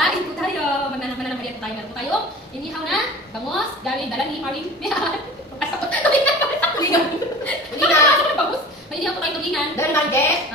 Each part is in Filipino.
Kain po tayo. Mananamariya po tayo. Meron po tayo. Inihaw na. Bangos. Galing. Dala ni Maring. Tulingan. Bangos. May inihaw po tayo tulingan. Dala mangge.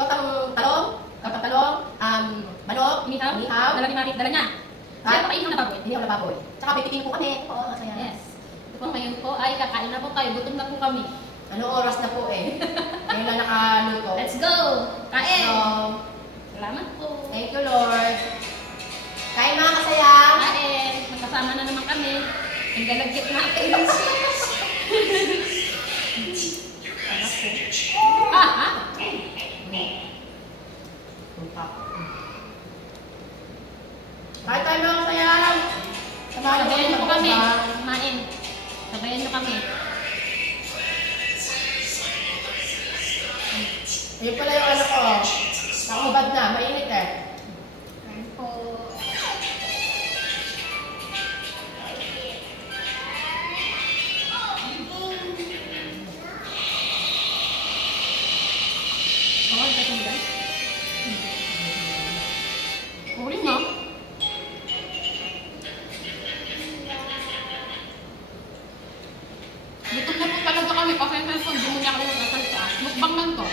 Totang talong. Manok. Inihaw. Dala ni Maring. Dala niya. Kaya pa inihaw na baboy. Inihaw na baboy. Tsaka pipitin po kami. Oo, masaya. Yes. Ito po ngayon po ay kakain na po tayo. Gutom na po kami. Anong oras na po eh? Ngayon na nakaluto. Let's go! Kain! So, Salamat po. thank you, Lord. Kain mga kasaya. Kain! Magkasama na naman kami. Ang galagkit natin. Kain tayo mga kasaya. Sabayan niyo po kami. Kumain. Sabayan niyo kami. Ayun pala yung ano ko. Nakahubad na. Mainit eh. Kain po. Bawal ba itong guys? Uling mo? Gutom na po talaga kami. Pasensya po. Hindi mo niya kami nagkasalita. Mukbang man to.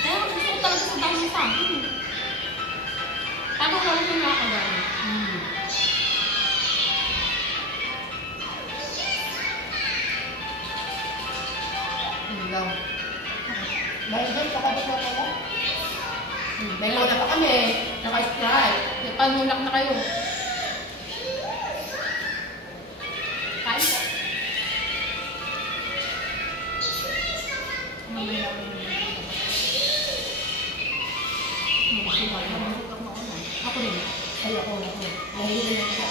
Kaya gusto ko talaga sa dami sa akin. Paano ko lang siya nakakagano? Hindi lang. Dahil doon, kakabot na ako. May muna pa kami. Naka-strike. May panulak na kayo. Kain po. Ako rin. Ay, ako. Mahuli na ako.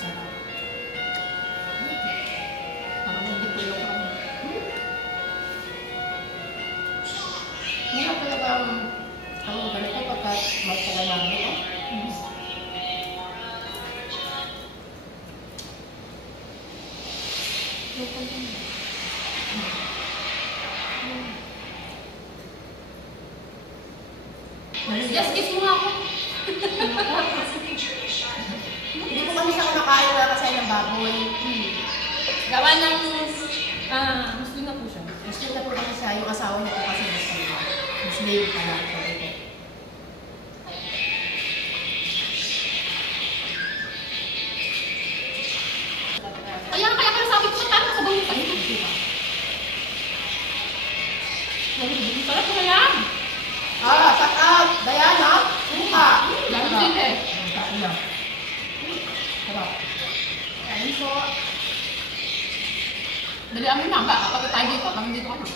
Sarap. Parang hindi po yung kami. Hirap talaga ang ganito pagka magpalaman mo. Just kiss mo nga ako. Hindi po kami siya kumakain na kasi ng baboy. Gawa ng Muslim na po siya. Muslim na po kasi siya, yung asawa niya po kasi Muslim pala. Kaya sabi ko, paano sa bawang tayo? Diba? Sarap ko na yan. Shout out! Diana! Suka! Dami din eh. Kain na. Sarap. Kain po. Dali amin na, kapag tayo dito, kami dito ka na.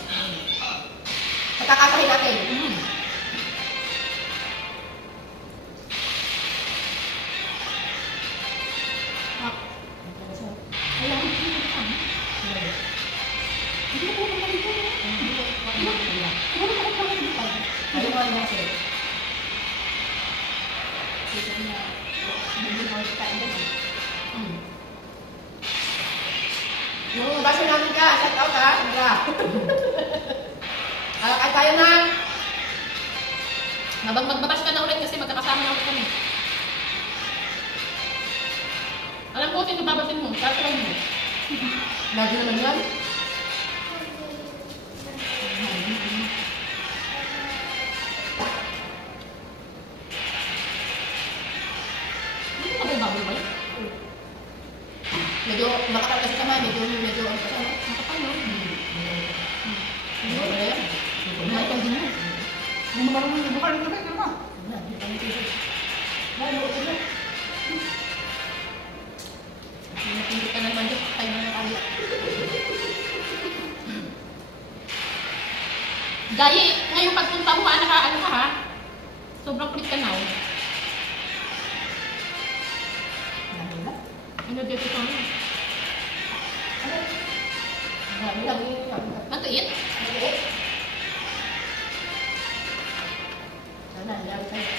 Pagkakasahin natin. Alam mo, hindi ko kami. Hindi ko kami dito. Ano mo yung kasi? Yung baso namin ka, shout out ha. Alakay tayo na. Magbabash ka na ulit kasi magkakasama na ulit kami. Alam ko, sino babasin mo? Sarap mo. Lagi naman yan. Hindi ka ba baboy ba yun? Medyo makapal kasi kami, medyo ano pa siya, no? Makapal no? Ano ba yan? Nakita din mo. Hindi mo marunong yung bukal yung gabi, ba? Hindi pa nito siya. Hindi ka naman dyan, tayo na tayo. Gaye, ngayong pagpunta mo, ano ka ha? Sobrang kulit ka na. Ano dito ka na? Matuit? Sana, lagi tayo.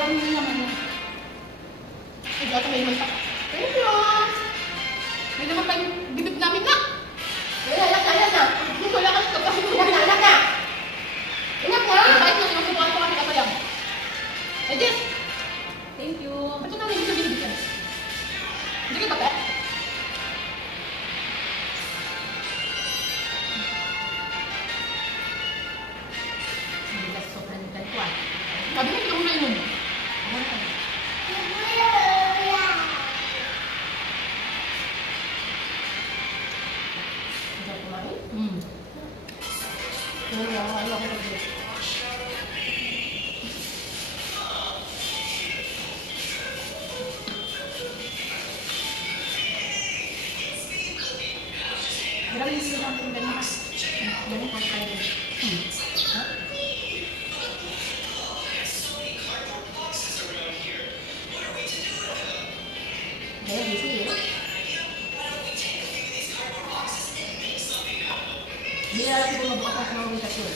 Sobrang naman na. Ito ata may pa. Thank you! May naman pa yung bibig namin na! Wala na. Wala ka sa kapatid. Inak na. Inak na. Kahit na sinusubukan ko kami kapayang. Eh, Jess! Thank you. Ba't yung namin yung binibig yan? Hindi ka ba? Hindi ka sobrang nagdan ko ah. Sabi mo, hindi ko na yun. Ikaw kumain? Hmm. Ano ako nag-dress? Marami yung silang tingnan na. Yan ang Friday. Ha? Kaya busy eh. Hindi na natin kung magbukas ng mga wikas yun.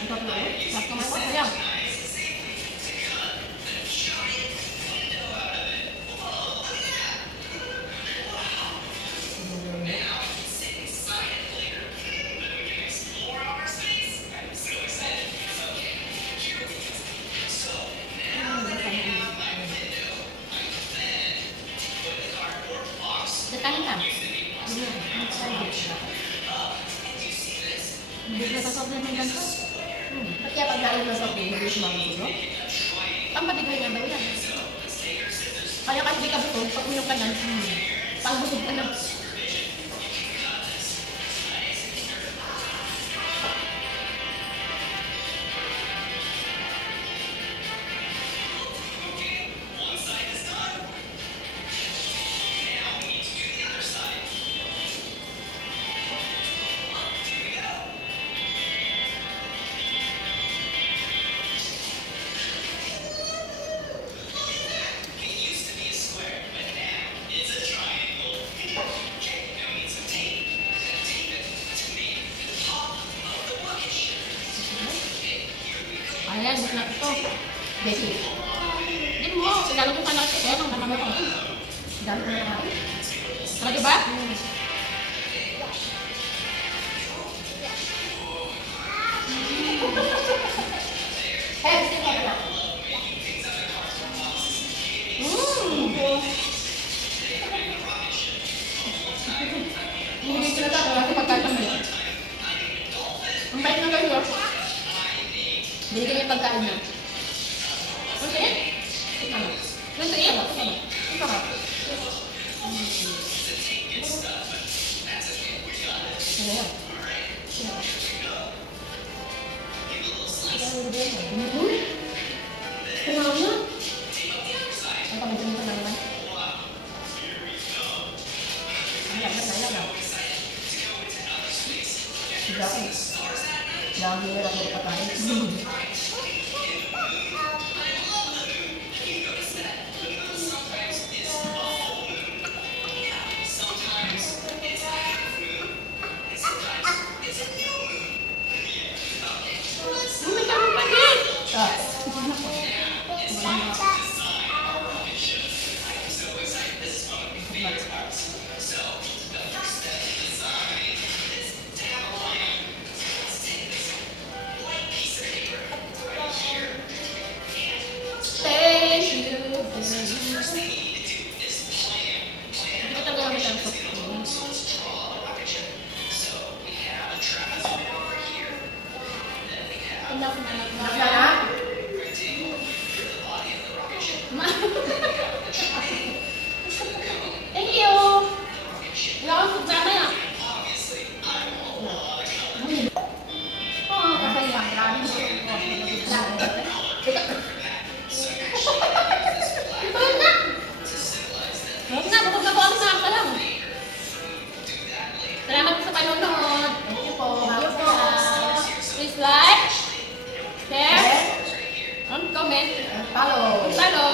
Ang sarap na eh. Sarap naman ko kapayang. Datahin ka. Hindi ka sa sobrang ng ganito. Ba't kaya pag naalala sa akin, hindi sumagulo? Ang patigay nga daw yan. Kaya kasi di ka butog, pag uminom ka na, pang-butog ka na. Ayan, gusto na ito. Beshi, Hindi mo, sigalo ko pala ito. Ayan, ang naman ito. dami ko na nakain. Talaga ba? Eh, gusto ko na. Hindi ko na ito. Kasi pagkakamali. Ang bait na kayo. Binigyan niya yung pagkain na. Ang tiin? Ano? Ang tiin? Ang sarap. Ano yan? Sino ba? Kumaw na. Ang pamilya ko na naman. Ang lagat na yan ah. Dami. Dami na ako pagkain. May karong pa din. Ah. Thank you. Hindi ko talaga gamit ang soft drinks. Enough na lang. Nakala? Thank you. Wala akong programa yan. Oo, kasi lang. Grabe mo. Ito na. Huwag na, bukod na po ako na lang. Salamat po sa panonood. Thank you po. Thank you po. Please like, share, and comment. Follow. Follow.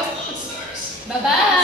Bye-bye.